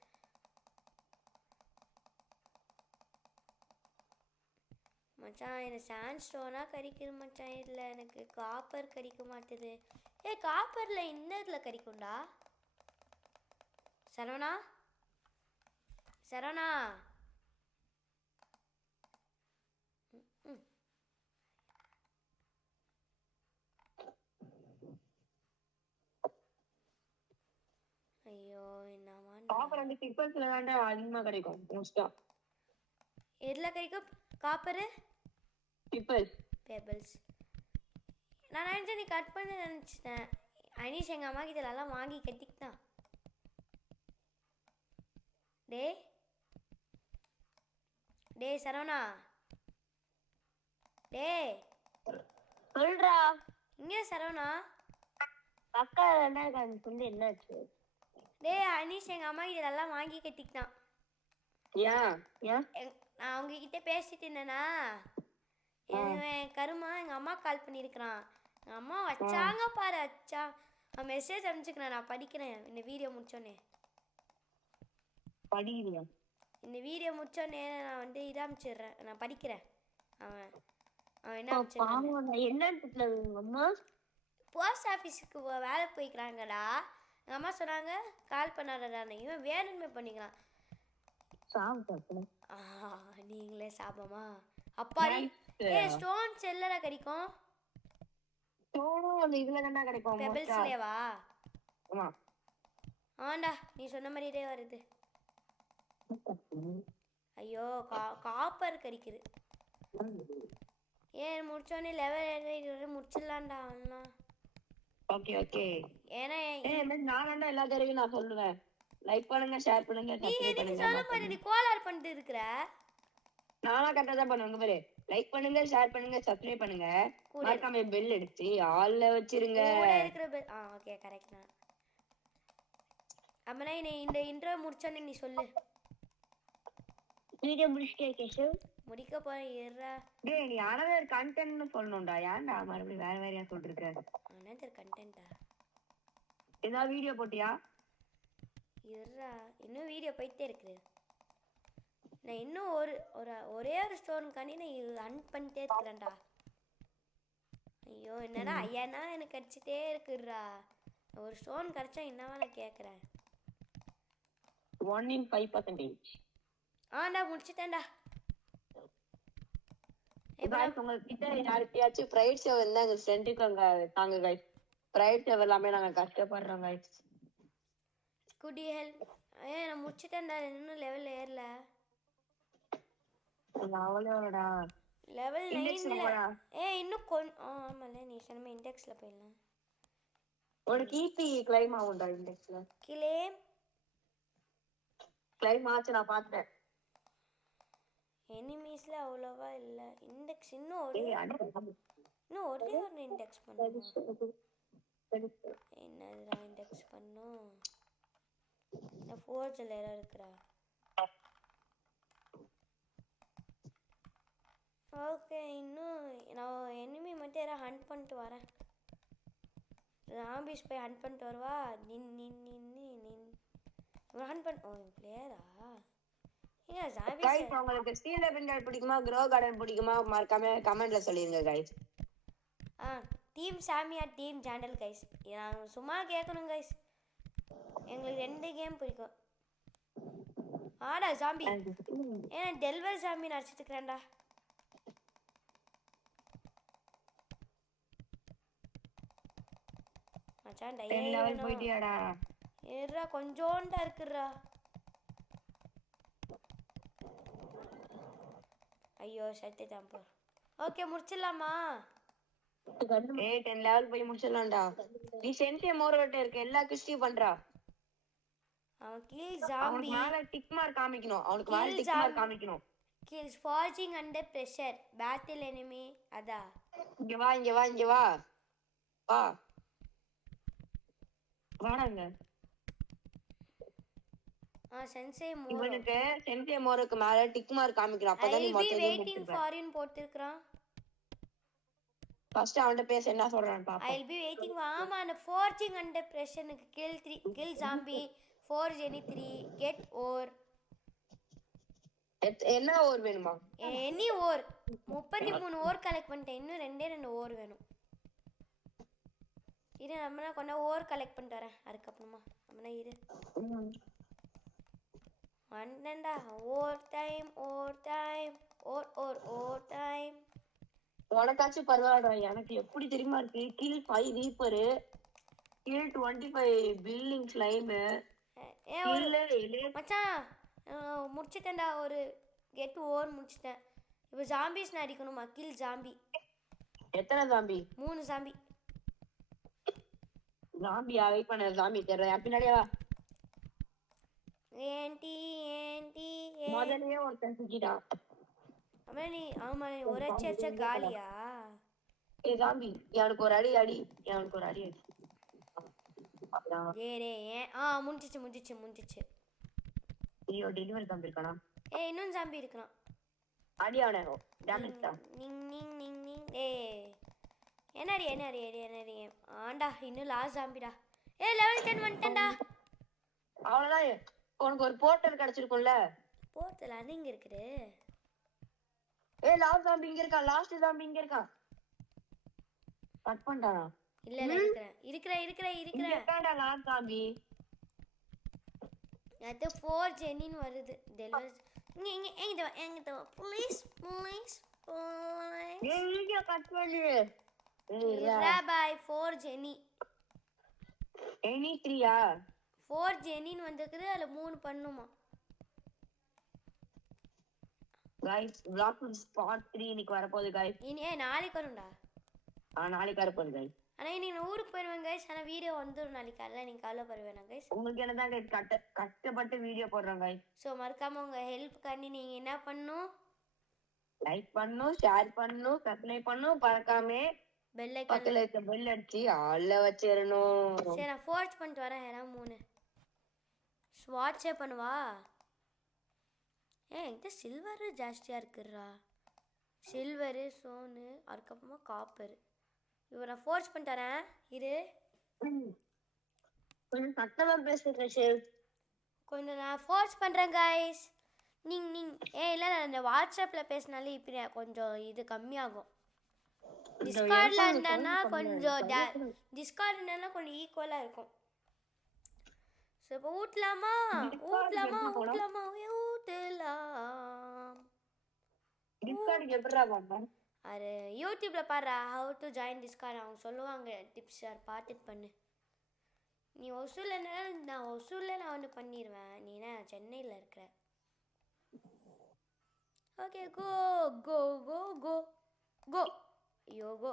மச்சான் எனக்கு சாண்ட் ஸ்டோனாக கிடைக்குது மச்சான். இதில் எனக்கு காப்பர் கிடைக்க மாட்டுது. காப்பரில் இந்த இதில் கிடைக்கும்டா. சரவணா ஐயோ என்னமா காப்பர் வந்து பிப்பல்ஸ்ல தான்டா அதிகமா கிடைக்கும் மோஸ்டா. எதில் கிடைக்கும் காப்பரு? பெபிள்ஸ். நான் நினச்சேன் நீ கட் பண்ண நினச்சிட்டேன். அனீஷ் எங்கள் அம்மா கிட்ட இதெல்லாம் வாங்கி கட்டிக்கிட்டான். டே சரவணா சொல்றா. இங்கே சரவணா அக்கா என்ன சொல்லி என்னாச்சு? அனீஷ் எங்கள் அம்மா கிட்ட இதெல்லாம் வாங்கி கட்டிக்கிட்டான். நான் அவங்கக்கிட்ட பேசிட்டு இருந்தேனா கருமா எங்கள் அம்மா கால் பண்ணியிருக்கிறான். எங்கள் அம்மா வச்சாங்க பாரு அச்சா. அவன் மெசேஜ் அனுப்பிச்சுக்கிறேன். நான் படிக்கிறேன் இந்த வீடியோ முடிச்சோன்னே. படிக்கிறியா? இந்த வீடியோ முடிச்சோன்னே நான் வந்து இதை அனுப்பிச்சிடுறேன். நான் படிக்கிறேன். அவன் என்ன அனுப்பிச்சிருக்கான்? என்னன்னு போஸ்ட் ஆஃபீஸுக்கு வேலை போய்க்கிறாங்கடா. எங்கள் அம்மா சொன்னாங்க கால் பண்ணாதடா. இவன் வேணுமே பண்ணிக்கிறான். நீங்களே சாபமா? அப்பாடி ஸ்டோன்ஸ் எல்லாம் கிடைக்கும். ஸ்டோனும் அந்த இதுல தான கிடைக்கும். பெபிள்ஸ்லேவா? ஆமா. ஆண்டா நீ சொன்ன மாதிரியே வருது. ஐயோ காப்பர் கிடைக்குது. முடிச்சோடனே லெவல் முடிச்சிடலாம்டா. ஓகே ஏன்னா நான் எல்லா தடவையும் நான் சொல்லுவேன். லைக் பண்ணுங்க, ஷேர் பண்ணுங்க, சப்ஸ்கிரைப் பண்ணுங்க. சொல்ல மாதிரி நீ கோலார் பண்ணிட்டு இருக்கற. நானா கரெக்ட்டா தான் பண்ணுவேங்க பாரு. லைக் பண்ணுங்க, ஷேர் பண்ணுங்க, சப்ஸ்கிரைப் பண்ணுங்க. மறக்காம பெல் அடிச்சு ஆல்ல வச்சிருங்க. கூட இருக்கிற பெல். ஓகே கரெக்ட் தான். அம்மனா நீ இந்த இன்ட்ரோ முடிச்சோனே நீ சொல்லு. வீடியோ முடிச்சிட்டே கேஷவ். முடிக்க போறேன் இருடா. டேய் நீ another content சொல்லணும்டா. ஏன்டா மறுபடியும் வேற வேறயா சொல்லிட்டு இருக்க? another content-ஆ? என்ன வீடியோ போட்டியா? இருடா இன்னும் வீடியோ போயிட்டே இருக்கு. நான் இன்னும் ஒரே ஒரு ஸ்டோன் காணி நான் அன் பண்ணிட்டே இருக்கிறேன்டா. ஐயோ என்னடா ஐயானா எனக்கு கிடைச்சிட்டே இருக்குறா. ஒரு ஸ்டோன் கிடைச்சா என்னவா நான் கேட்குறேன். 1 in 5%. ஆண்டா முடிச்சிட்டேன்டா. இப்போ காய்ஸ் உங்ககிட்ட யாருக்கையாச்சும் பிரைட் சேவ் இருந்தா எங்க சென்ட்டுக்கு அங்க தாங்க காய்ஸ். பிரைட் சேவ் எல்லாமே நாங்க கஷ்டப்படுறோம் காய்ஸ். Good you help? நான் முடிச்சிட்டேன்டா, இன்னும் லெவல் ஏறல. அவ்வளோடா லெவல் இண்டெக்ஸ் 9ல. போடா. இன்னும் கொஞ்சம் ஆமாம்ல, நீ சொன்ன இண்டெக்ஸில் போயிடலாம். உனக்கு ஈபி கிளைம் ஆகும்டா இண்டெக்ஸ்ல. கிளேம் கிளைம் ஆச்சு நான் பார்த்தேன். எனிமீஸ்ல அவ்வளோவா இல்லை. இண்டெக்ஸ் இன்னும் ஒரே ஒரு இண்டெக்ஸ் பண்ணுமா? என்னதுடா இண்டெக்ஸ் பண்ணும்? நான் ஃபோர்ஜில் இருக்கிறா. ஓகே, இன்னும் நான் எனிமி மட்டும் யாராவது ஹண்ட் பண்ணிட்டு வரேன். ஜாம்பிஸ் போய் ஹண்ட் பண்ணிட்டு வருவா. ஹண்ட் பண்ண. ஓ பிளேயரா? ஏன் ஜாம்பிஸ்? गाइस உங்களுக்கு ஸ்டீல் லெவெண்டர் பிடிக்குமா க்ரோ கார்டன் பிடிக்குமா மறக்காம கமெண்ட்ல சொல்லிருங்க गाइस. டீம் சாமியா டீம் ஜாண்டல் கைஸ்? நான் சும்மா கேட்கணும் கைஸ். எங்களுக்கு 2 கேம் பிடிக்கும். ஆடா ஜாம்பி. ஏன்னா டெல்வர் ஜாம்பி நடிச்சிட்டுக்கிறேன்டா. மச்சான் டயர் லெவல் போயிட்டியாடா? ஏறா கொஞ்சோண்டா இருக்குறா. ஐயோ செத்துட்டான் போ. ஓகே முடிச்சிடலாமா? 10 லெவல் போய் முடிச்சிடலாம்டா. நீ சென்டே மோரோட்ட இருக்க எல்லா கிஸ்டியும் பண்றா. அவன் கில் ஜாம்பி. அவனுக்கு மேல டிக் மார்க் காமிக்கணும். அவனுக்கு மேல டிக் மார்க் காமிக்கணும். கில்ஸ் ஃபால்சிங் அண்டர் பிரஷர் பேட்டில் எனிமி. அதா இங்க வா இங்க வா இங்க வா வா வாடாங்க. சென்சே மோரோ. இவனுக்கு சென்டே மோரோக்கு மேல டிக் மார்க் காமிக்கணும். அப்பதான் நீ மொத்த கேம் வெயிட்டிங் ஃபார் யூ போட்டுருக்கான். ஃபர்ஸ்ட் அவன்கிட்ட பேச என்ன சொல்றான்னு பாப்போம். I'll be waiting. ஆமா அந்த forging under pressure க்கு kill zombie forge any 3 get ore. என்ன ஓர் வேணுமா? any ore 33 ore கலெக்ட் பண்ணிட்டேன். இன்னும் 2 ore வேணும். இரு நம்ம கொஞ்ச ore கலெக்ட் பண்ணிட்டு வரேன். அதுக்கு அப்புறமா நம்ம இரு வந்தேன்டா. ore time ore time. உனக்காச்சும் பரவாயில்லடா. எனக்கு எப்படி தெரியுமா இருக்கு? Kill 5 reaper, kill 25 building slime. மச்சான் முடிச்சிட்டேன்டா. ஒரு கெட் ஓவர் முடிச்சிட்டேன். இப்போ ஜாம்பிஸ் அடிக்கணுமா? Kill zombie. எத்தனை ஜாம்பி? 3 ஜாம்பி. ஜாம்பியா? வெயிட் பண்ண. ஜாம்பி தெரியல. பின்னாடியே வா. ஏன்டி முதல்லயே ஒருத்தன் சுத்திட்டான். நீ ஆமா நீ ஒரு அடிச்ச காலியா? ஜாம்பி எனக்கு ஒரு அடி அடி. எனக்கு ஒரு அடி அடி. முடிஞ்சிச்சு. ஐயோ டெலிவரி ஜாம்பி இருக்கானா? இன்னும் ஜாம்பி இருக்கான். அடி அவனை. டேமேஜ் தான். நிங் என்னடி ஆண்டா இன்னும் லாஸ்ட் ஜாம்பிடா. லெவல் 10 வந்துட்டேன்டா. அவ்வளவுதான். உனக்கு ஒரு போர்ட்டல் கிடைச்சிருக்கும்ல? போர்ட்டல் அது இங்க இருக்குது. லாஸ்ட் ஜாம்பி இங்க இருக்கா. லாஸ்ட் ஜாம்பி இங்க இருக்கா. கட் பண்ணிட்டானா? இல்ல இருக்கிறேன். இருக்கடா லாஸ்ட் ஜாம்பி. அது 4 ஜெனின் வருது. டெலிவரி எங்க ப்ளீஸ் வீடியோ கட் பண்ணு. பை 4 ஜெனி. எனி 3யா? 4 ஜெனின் வந்திருக்குது. அதுல 3 பண்ணுமா? गाइस vlog part 3 இன்னைக்கு வர போகுது गाइस. நாளைக்கு வரும்டா. நாளைக்கு வர போகுது गाइस. ஆனா இன்னைக்கு நான் ஊருக்கு போயிடுவேன் गाइस. ஆனா வீடியோ வந்துரும் நாளைக்கு. அதெல்லாம் நீங்க கவலைப்படுவேனா गाइस? உங்களுக்கு என்னதான் கஷ்டப்பட்டு வீடியோ போடுறோம் गाइस. சோ மறக்காம உங்க ஹெல்ப் பண்ணி நீங்க என்ன பண்ணனும்? லைக் பண்ணனும், ஷேர் பண்ணனும், சப்ஸ்கிரைப் பண்ணனும், மறக்காம பெல் ஐகான் பக்கத்துல இருக்க பெல் அடிச்சி ஆல்ல வச்சிரணும். சரி நான் ஃபோர்ஜ் பண்ணிட்டு வரேன். ஏனா 3 ஸ்வாட்சே பண்ணுவா. இந்த சில்வர் ஜாஸ்தியா இருக்குறா. சில்வர் சோனு அதுக்கப்புறமா காப்பர். இப்போ நான் ஃபோர்ஜ் பண்ணிட்டு வரேன். இரு கொஞ்சம் சத்தமா பேசுங்க ஷேவ். கொஞ்சம் நான் ஃபோர்ஜ் பண்றேன் गाइस. நீங்க இல்ல நான் இந்த வாட்ஸ்அப்ல பேசினாலே இப்படி கொஞ்சம் இது கம்மியாகும். டிஸ்கார்ட்ல இருந்தானா கொஞ்சம் ஈக்குவலா இருக்கும். சோ இப்போ ஊட்டலாமா? டிஸ்கார்ட் எப்படிடா பண்ண? அது யூடியூப்பில் பாடுறா ஹவு டு ஜாயின் டிஸ்கார்ட் அவங்க சொல்லுவாங்க டிப்ஸ் யார் பார்த்துட்டு பண்ணு. நீ ஒசூரில் நான் ஒசூரில் நான் வந்து பண்ணிடுவேன், நீ என்ன சென்னையில் இருக்கிற. ஓகே கோ கோ கோ கோ கோ ஐயோ கோ.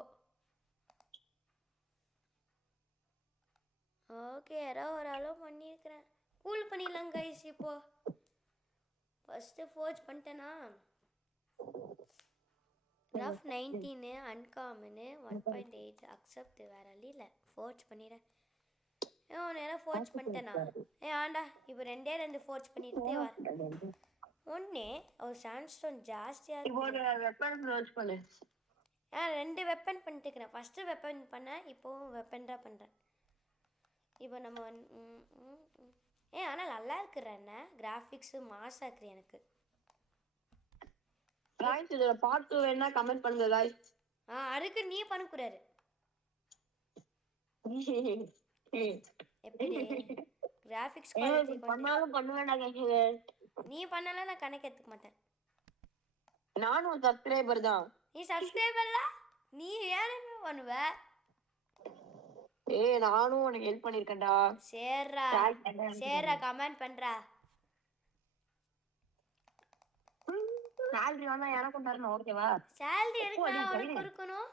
ஓகே யாரோ ஒரு அளவு பண்ணியிருக்கிறேன். கூல் பண்ணிடலாம் கைஸ். இப்போது ஃபஸ்ட்டு ஃபோர்ஜ் பண்ணிட்டேனா. ரஃப் 19 அன்காமனு 1.8 அக்செப்ட் வேறு இல்லை ஃபோர்ஜ் பண்ணிடுறேன். நேரம் ஃபோர்ஜ் பண்ணிட்டேனா. ஆண்டா இப்போ 2 ஃபோர்ஜ் பண்ணிட்டு வர. ஒன்று ஒரு சாண்ட்ஸ்டோன் ஜாஸ்தியாக இருக்கு. 2 வெப்பன் பண்ணிட்டுக்கிறேன். ஃபஸ்ட்டு வெப்பன் பண்ணேன், இப்போவும் வெப்பன் தான் பண்ணுறேன். இப்போ நம்ம ஆனால் நல்லா இருக்கிறேன். கிராஃபிக்ஸு மாசாக இருக்குது எனக்கு. பார்ட் 2 வேணா கமெண்ட் பண்ணுங்க गाइस. அதுக்கு நீ பண்ணக்கூடாது. எப்படி கிராஃபிக்ஸ் குவாலிட்டி பண்ணாலும் பண்ணுவேடா गाइस. நீ பண்ணல நான் கணக்கு எடுத்துக்க மாட்டேன். நானும் சப்ஸ்கிரைபர் தான். நீ சப்ஸ்கிரைபர்ல நீ ஏனுமே பண்ணுவ. நானும் உனக்கு ஹெல்ப் பண்ணிருக்கேன்டா. சேர்றா கமெண்ட் பண்றா. salary வந்தா எனக்கும் தரணும் ஓகேவா? salary எனக்கு நான் உனக்கு கொடுக்கணும்.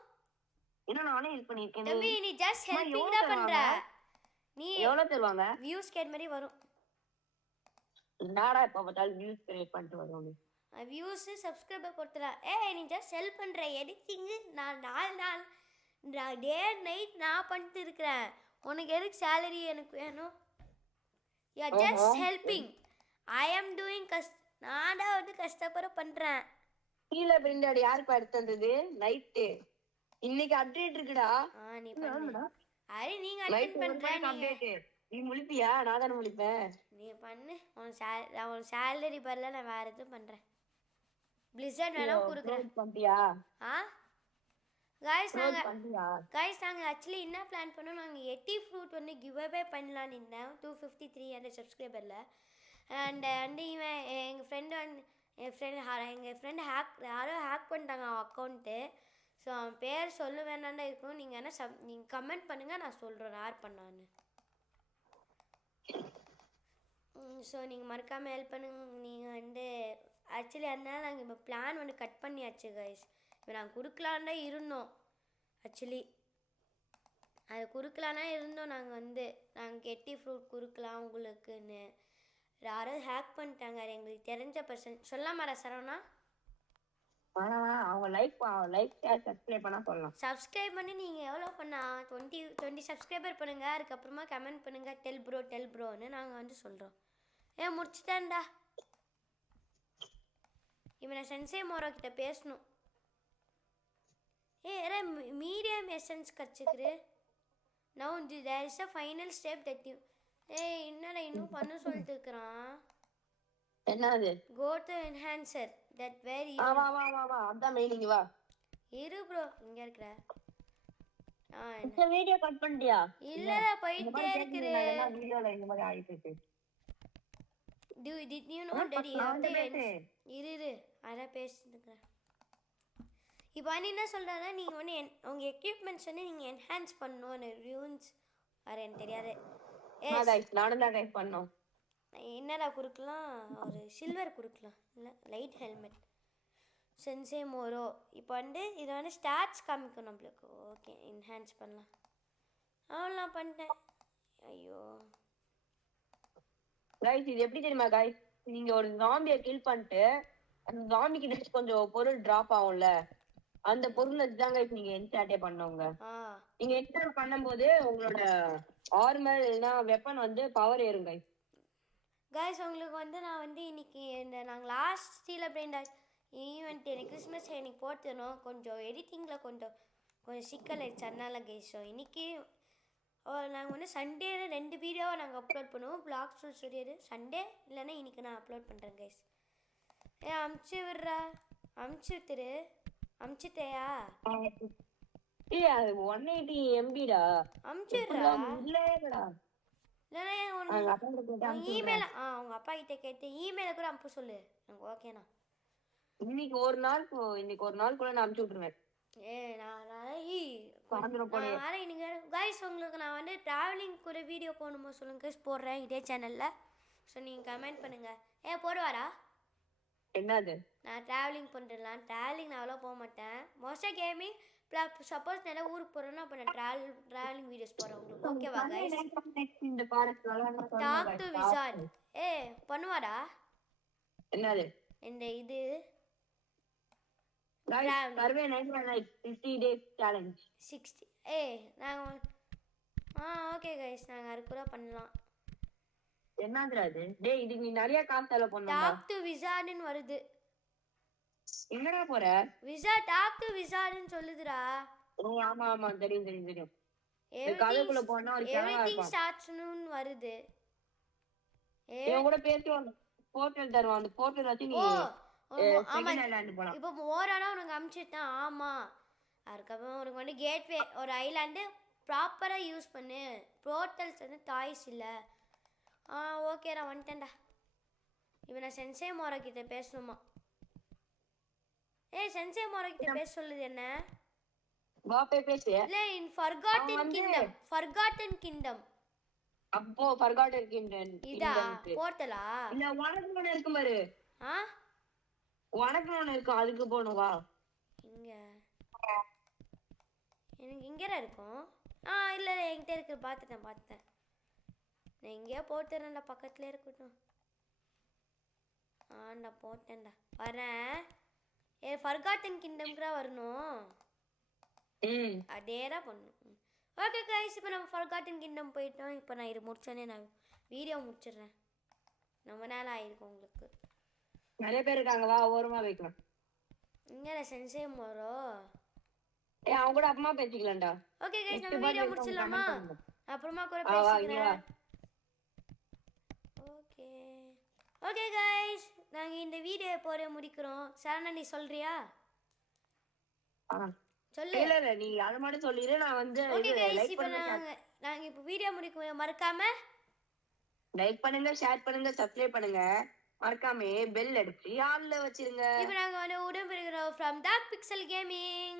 என்ன நானே ஹெல்ப் பண்ணிருக்கேன். தம்பி நீ ஜஸ்ட் ஹெல்பிங் தான் பண்ற. நீ எவ்வளவு தருவாங்க? வியூஸ் கேட் மாதிரி வரும். என்னடா இப்ப பார்த்தாலும் வியூஸ் கிரியேட் பண்ணிட்டு வருவாங்க. வியூஸ் சப்ஸ்கிரைபர் பொறுத்தல. நீ ஜஸ்ட் ஹெல்ப் பண்ற. எடிட்டிங் நான் 4 நாள் டே நைட் நான் பண்ணிட்டு இருக்கிறேன். உனக்கு எதுக்கு salary எனக்கு வேணும்? You are just helping. ஐ ஆம் டூயிங் நான் தான் வந்து கஷ்டப்பட பண்றேன். கீழே பிரிண்டட் யாருக்கு எடுத்தது நைட்? இன்னைக்கு அப்டேட் இருக்குடா. நீ பண்ணு. அரே நீங்க அட்டெண்ட் பண்ற. நீ முழிப்பியா? நான் தான முழிப்பேன். நீ பண்ணு. உன் salary பரல நான் வேற எதுவும் பண்றேன். blizzard வேணா குடுக்குறேன். பண்ணியா? गाइस நாங்க एक्चुअली என்ன பிளான் பண்ணோம், நாங்க எட்டி ஃப்ரூட் வந்து கிவ் அவே பண்ணலாம்னு இருந்தேன் 253 சப்ஸ்கிரைபர்ல. அண்ட் இவன் எங்கள் ஃப்ரெண்டு யாரோ ஹேக் பண்ணிட்டாங்க அவன் அக்கௌண்ட்டு. ஸோ அவன் பேர் சொல்ல வேணாண்டா இருக்கும். நீங்கள் என்ன நீங்கள் கமெண்ட் பண்ணுங்கள், நான் சொல்கிறேன் யார் பண்ணான்னு. ஸோ நீங்கள் மறக்காமல் ஹெல்ப் பண்ணுங்க. நீங்கள் வந்து ஆக்சுவலி அதனால நாங்கள் இப்போ பிளான் வந்து கட் பண்ணியாச்சு கைஸ். இப்போ நாங்கள் கொடுக்கலான்டா இருந்தோம். ஆக்சுவலி அது கொடுக்கலான்னா இருந்தோம். நாங்கள் எட்டி ஃப்ரூட் கொடுக்கலாம் உங்களுக்குன்னு. யாராவது ஹேக் பண்ணிட்டாங்க. எங்களுக்கு தெரிஞ்ச பர்சன் சொல்லாமடா சரவணா. அவங்க லைக் சப்ஸ்கிரைப் பண்ணா சொல்லலாம். சப்ஸ்கிரைப் பண்ணி நீங்கள் எவ்வளோ பண்ணா 20 சப்ஸ்கிரைபர் பண்ணுங்கள். அதுக்கப்புறமா கமெண்ட் பண்ணுங்கள் டெல் ப்ரோன்னு நாங்கள் வந்து சொல்கிறோம். முடிச்சுட்டேன்டா. இப்போ நான் சென்சே மோரோ கிட்ட பேசணும். மீடியம் எசன்ஸ் கற்றுக்குது. Now there is a final step that you என்னடா இன்னும் பண்ண சொல்லிட்டு இருக்கிறான். என்னது? Go to enhancer that where you வா அதான் மெயினிங். வா இரு ப்ரோ இங்க இருக்கற. இந்த வீடியோ கட் பண்ணிட்டியா? இல்லடா போயிட்டே இருக்குது. வீடியோல இந்த மாதிரி ஆயிட்டு. Did you know that you have to இரு அத பேசிட்டு. இப்போ நீ என்ன சொல்றனா, நீங்க வந்து உங்க எக்யூப்மென்ட்ஸ் வந்து நீங்க என்ஹான்ஸ் பண்ணனும். ரூன்ஸ் எனக்கு தெரியாது. நானும் தான் டைப் பண்ணோம். என்னடா கொடுக்கலாம்? ஒரு சில்வர் கொடுக்கலாம். இல்லை லைட் ஹெல்மெட் சென்சே மோரோ. இப்போ வந்து இதை வந்து ஸ்டாட்ஸ் காமிக்கும் நம்மளுக்கு. ஓகே என்ஹான்ஸ் பண்ணலாம். அவ்வளோலாம் பண்ணிட்டேன். ஐயோ கைஸ் இது எப்படி தெரியுமா கைஸ்? நீங்க ஒரு ஜாம்பியை கில் பண்ணிட்டு அந்த ஜாம்பிக்கு நெக்ஸ்ட் கொஞ்சம் பொருள் டிராப் ஆகும்ல, அந்த பொருளை தான் கைஸ் நீங்க என்சார்ட்டே பண்ணுவீங்க. நீங்க என்சார்ட் பண்ணும்போது உங்களோட ஆர்மர் இல்லைன்னா வெப்பன் வந்து பவர் ஏறும் கைஸ். கைஸ் உங்களுக்கு வந்து நான் வந்து இன்னைக்கு இந்த நாங்கள் லாஸ்ட் ஸ்டீல் பிரைண்ட் ஈவெண்ட் எனக்கு கிறிஸ்மஸ் எனக்கு போட்டுனோம். கொஞ்சம் எடிட்டிங்கில் கொஞ்சம் சிக்கல் ஆயிடுச்சு. அதனால கைஸ் ஸோ இன்னைக்கு நாங்கள் வந்து சண்டே 2 வீடியோவை நாங்கள் அப்லோட் பண்ணுவோம். பிளாக் ஸ்டூடியோ சண்டே இல்லைன்னா இன்னைக்கு நான் அப்லோட் பண்ணுறேன் கைஸ். அமுச்சு விடுறா. அமுச்சுட்டேயா? இல்ல 180 MBடா. அமுச்சுடுறா. இல்லடா. இமெயில் உங்க அப்பா கிட்ட கேட்டு இமெயில கூட அனுப்ப சொல்லு. எனக்கு ஓகேண்ணா. இன்னைக்கு ஒரு நாள் கூட நான் அனுப்பிச்சு விட்டுருவேன். பறந்துரும் போலயே. நான் வரேன் நீங்கள் கைஸ். உங்களுக்கு நான் வந்து ட்ராவலிங் கூட வீடியோ போடணுமோ சொல்லுங்க கைஸ், போடுறேன் இதே சேனலில். ஸோ நீங்கள் கமெண்ட் பண்ணுங்கள். போடுவாரா? என்னது? நான் ட்ராவலிங் பண்ணுறேன். ட்ராவலிங் நான் அவ்வளோ போக மாட்டேன், மோஸ்ட்டாக கேமிங். சப்போஸ் நான் ஊருக்கு போகிறேன்னா அப்போ நான் ட்ராவலிங் வீடியோஸ் போடுறேன் உங்களுக்கு. ஓகேவா கைஸ்? இந்த ஃபாரஸ்ட் டாக் டு விசார்ட் பண்ணுவாரா? என்னது? இந்த இது சர்வே 50 days challenge 60. நாங்கள் ஓகே கைஸ், நாங்கள் அது கூட பண்ணலாம். என்னதுடா அது? டேய் இதுக்கு நீ நிறைய காசு செலவு பண்ணனும்டா. டாக் டு விசார்ட்னு வருது. எங்கடா போற? விசார்ட் டாக் டு விசார்ட்னு சொல்லுதுடா. ஓ ஆமா ஆமா தெரியும் தெரியும் தெரியும். இந்த கதைக்குள்ள போனா ஒரு கேமரா எவ்ரிதிங் இருக்கும். ஸ்டார்ட்ஸ்னு வருது. இவன் கூட பேசி போர்ட்டல் தருவான். அந்த போர்ட்டல் வச்சு நீ ஆமா ஐலாண்ட் போலாம். இப்போ ஓரானா உனக்கு அனுப்பிச்சிட்டேன். ஆமா, அதுக்கப்புறம் உனக்கு வந்து கேட்வே ஒரு ஐலாண்டு ப்ராப்பராக யூஸ் பண்ணு. போர்ட்டல்ஸ் வந்து டாய்ஸ் இல்லை. ஓகே நான் வந்துட்டேன்டா. இப்போ நான் சென்சே மோரா கிட்ட பேசணுமா? சென்சே மோரா கிட்ட பேச சொல்லுது என்ன? வா போய் பேசு. இல்ல இன் ஃபர்காட்டன் கிங்டம். Forgotten kingdom. அப்போ ஃபர்காட்டன் கிங்டம் இதா போர்ட்டலா? இல்ல உனக்கு ஒண்ணு இருக்கு பாரு. உனக்கு ஒண்ணு இருக்கு, அதுக்கு போணும் வா. இங்க எனக்கு இங்கடா இருக்கும். இல்ல என்கிட்ட இருக்கு. பார்த்துட்டேன். நான் எங்கேயோ போட்டுறேன்டா, பக்கத்துல இருக்கட்டும். நான் போட்டேன்டா, வரேன். ஃபர்காட்டன் கிங்டம்க்கு வரணும். அதேதான் பண்ணணும். ஓகே கைஸ், இப்போ நம்ம ஃபர்காட்டன் கிங்டம் போயிட்டோம். இப்போ நான் இது முடிச்சோன்னே நான் வீடியோ முடிச்சிடுறேன். ரொம்ப நாள் ஆயிருக்கும் உங்களுக்கு. நிறைய பேர் இருக்காங்க, வா ஓரமா வைக்கலாம். இங்க சென்சே மோரோ. அவங்க கூட அப்புறமா பேசிக்கலாம்டா. ஓகே கைஸ், நம்ம வீடியோ முடிச்சிடலாமா? அப்புறமா கூட பேசிக்கிறேன். ஓகே கைஸ், நாங்க இந்த வீடியோ போற முடிக்கிறோம். சரணா நீ சொல்றியா? சொல்லு. இல்ல நீ அத மட்டும் சொல்லிரு, நான் வந்து லைக் பண்ணுங்க. நாங்க இப்போ வீடியோ முடிக்கும் மறக்காம லைக் பண்ணுங்க, ஷேர் பண்ணுங்க, சப்ஸ்கிரைப் பண்ணுங்க. மறக்காம பெல் அடிச்சு ஆல்ல வச்சிருங்க. இப்போ நாங்க வந்து உடம்பு இருக்கிறோம் from Dark Pixel Gaming.